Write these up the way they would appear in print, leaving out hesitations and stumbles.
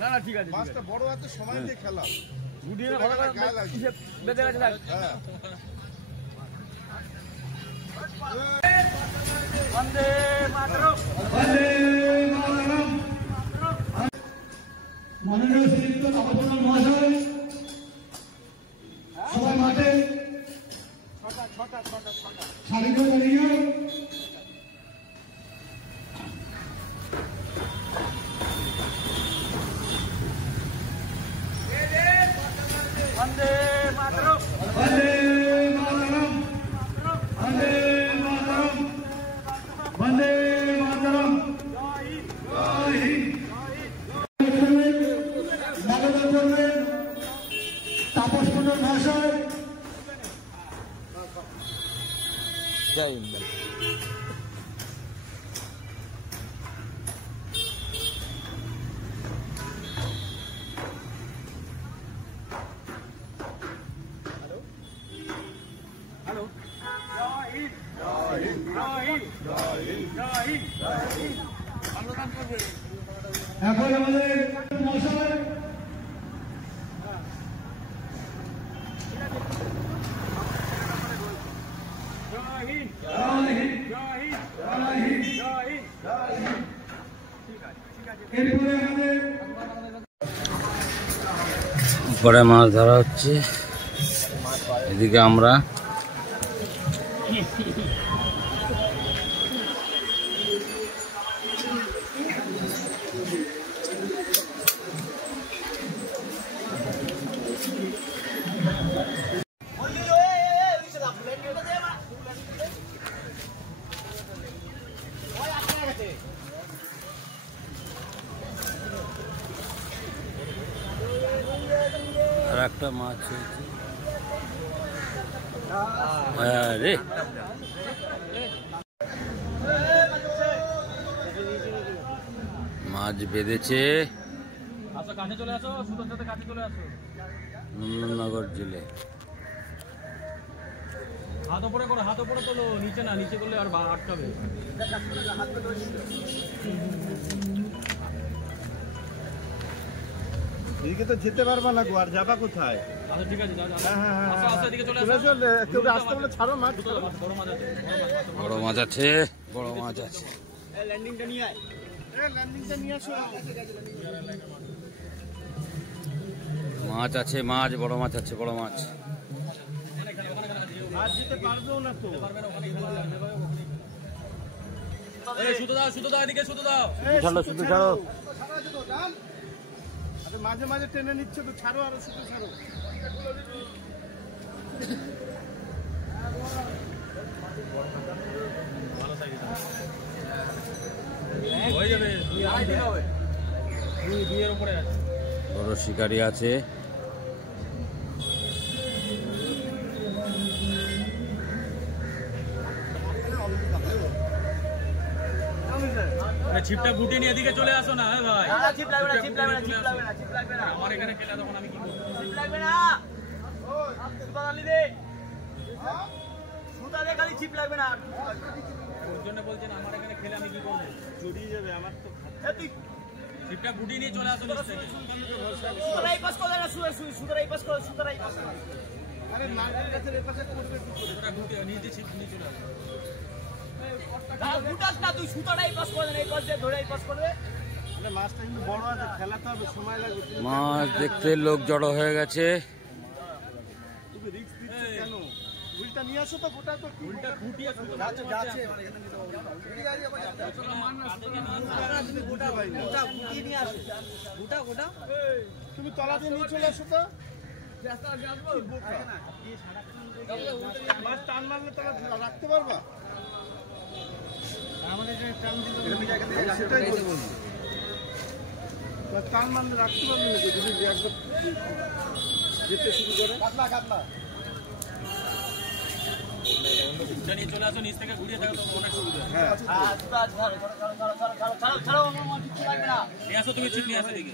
না না ঠিক আছে, মাছটা বড় এত সময় দিয়ে খেলা গুটিয়ে ভালো করে বেঁধে গেছে। হ্যাঁ বন্দে মাতরম। মাননীয় শ্রীযুক্ত তাপপ্রধান মহাশয় সবাই মাঠে সারিবদ্ধ দাঁড়িয়ে বন্দে মাতরম। বন্দে মাতরম, বন্দে মাতরম, বন্দে মাতরম। জয় হিন্দ। স্বাগত করবেন তাপস মণ্ডল মহাশয়। জয় হিন্দ। হ্যালো, জয় হিন্দ, জয় হিন্দ, জয় হিন্দ, জয় হিন্দ, জয় হিন্দ, জয় হিন্দ। আন্দোলন করবে এখন আমাদের মহাশয় জয় হিন্দ, জয় হিন্দ, জয় হিন্দ, জয় হিন্দ, জয় হিন্দ। জয় হিন্দ। ঠিক আছে, ঠিক আছে। এরপরে আমাদের পরে মাছ ধরা হচ্ছে, এদিকে আমরা আর একটা মাছ হয়েছে। আরে মাছ বেঁধেছে আসো, কাছে চলে আসো, সুতোর সাথে কাছে চলে আসো। নন্দননগর জেলে। হাত উপরে করো, হাত উপরে তোলো, নিচে না, নিচে করলে আর আটকাবে। এদিকে তো যেতে পারবা না গো, আর যাবা কোথায়? আচ্ছা ঠিক আছে, যাও যাও। হ্যাঁ হ্যাঁ আসো, আসো, এদিকে চলে আসো। কেউ আসতে বলে ছাড়ো মাছ। বড় মাছ আছে, বড় মাছ আছে, বড় মাছ আছে। ল্যান্ডিংটা নিয়ে আয়। ল্যান্ডিংটা নিয়ে আসো। মাছ আছে, মাছ, বড় মাছ আছে, বড় মাছ। আর যেতে পারবেও না তো। এই সুতো দাও, সুতো দাও, এদিকে সুতো দাও। ছাড়ো, শুধু ছাড়ো। আরে মাঝে মাঝে টেনে নিচ্ছে তো, ছাড়ো আর শুধু ছাড়ো। হয়ে যাবে, দুইয়ের উপরে আছে। বড় শিকারি আছে। ছিপটা গুটিয়ে নিয়ে এদিকে চলে আসো না ভাই। চিপ লাগবে না, চিপ লাগবে না, চিপ লাগবে না, চিপ লাগবে না, আমার এখানে খেলে তখন আমি কি করবো? চিপ লাগবে না। সুতা ডালি দে, সুতা দে, খালি চিপ লাগবে না। ওর জন্য বলছেন আমার এখানে খেলে আমি কি করবো? জড়িয়ে যাবে আমার তো। তুই ছিপটা গুটিয়ে নিয়ে চলে আসো নিচ থেকে। সুতারাই পাস করে না, সুতারাই পাস করে, সুতারাই পাস করে। আরে নারকেল গাছের এপাশে করবে কি করে? ওটা গুটিয়ে নিচে ছিপ নিয়ে চলে আসো। গুটাস না, তুই সুতারাই পাস করে না, এই পাস দিয়ে ধরেই পাস করবে। আরে মাছটা কিন্তু বড় আছে, খেলাতে হবে, সময় লাগবে। মাছ দেখতে লোক জড়ো হয়ে গেছে। তুমি রিস্ক দিচ্ছ কেন? উল্টা নিয়ে আসো তো, গোটা তো কি? উল্টা গুটিয়ে সুতো যাচ্ছে তুমি গোটা ভাই না। গুটিয়ে নিয়ে আসে, গোটা গোটা। তুমি তলা দিয়ে নিয়ে চলে আসো তো। মাছ টান মারলে তোমরা রাখতে পারবা? সেটাই বলবো। মাছ টান মারলে রাখতে পারবে না, যদি একবার যেতে শুরু করে। নিয়ে চলে আসো, নিচ থেকে ঘুরিয়ে থাকো তো অনেক সুবিধা। হ্যাঁ ছাড়ো, আমার কিছু লাগবে না। নিয়ে আসো, তুমি ছিপ নিয়ে আসো এদিকে।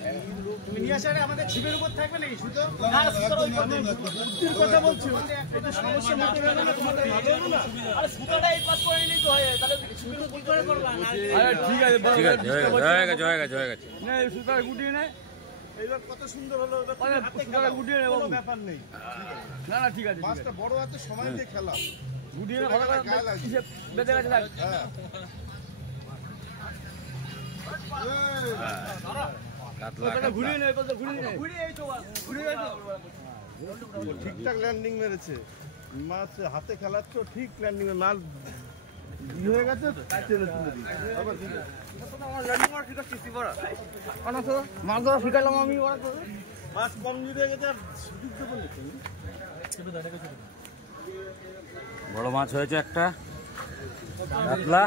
তুমি নিয়ে আসা আমাদের ছিপের উপর থাকবে নাকি শুধু? না, সুতার ওই পাশে। বুদ্ধির কথা বলছি, এটা সমস্যা মিটে গেলে না, তোমাদের ভালো হবে না? আরে সুতাটা এই পাস করে নিতে হয়, তাহলে সুতো কি করে করবা? আরে ঠিক আছে, ঠিক আছে, হয়ে গেছে, হয়ে গেছে, হয়ে গেছে। নে সুতা গুটিয়ে নে। এইবার কত সুন্দর হলো, এবার কত হাতে সুন্দর খেলা, গুটিয়ে নেবো। কোনো ব্যাপার নেই। না না ঠিক আছে মাছটা বড় আছে, সময় দিয়ে খেলা। গুটিয়ে ভালো করে গায়ে লাগবে। কিসে বেঁধে গেছে দেখ হ্যাঁ। কাতলা ওটাকে ঘুরিয়ে কাতলা নে বলতে ঘুরিয়ে নে ঘুরিয়ে এই তো ঘুরিয়ে এই তো ও ঠিকঠাক ল্যান্ডিং মেরেছে। মাছ হাতে খেলাচ্ছ, ঠিক ল্যান্ডিং মাল হয়ে গেছে, টেনে তুলে দিই। আবার দিলে। মাছ ধরা শিখালাম আমি ওরা তো মাছ কম দিয়ে গেছে, আর সুযোগ দেবো না তুমি। বড় মাছ হয়েছে একটা কাতলা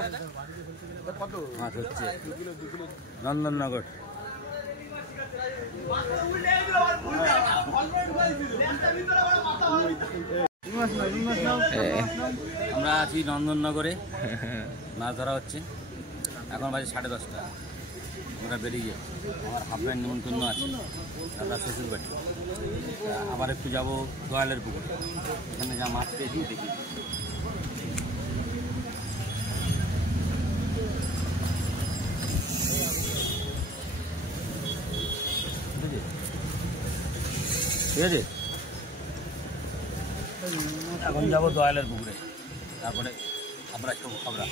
মাছ হচ্ছে নন্দননগর আমরা আছি নন্দননগরে মাছ ধরা হচ্ছে এখন বাজে 10:30 আমরা বেরিয়ে যাচ্ছি আমার হাফের নিমন্ত্রণ আছে দাদা শ্বশুর বাড়ি আবার একটু যাবো দয়ালের পুকুর এখানে যা মাছ পেয়েছি দেখি ঠিক আছে এখন যাবো দয়ালের পুকুরে তারপরে আমরা একটু খাবরা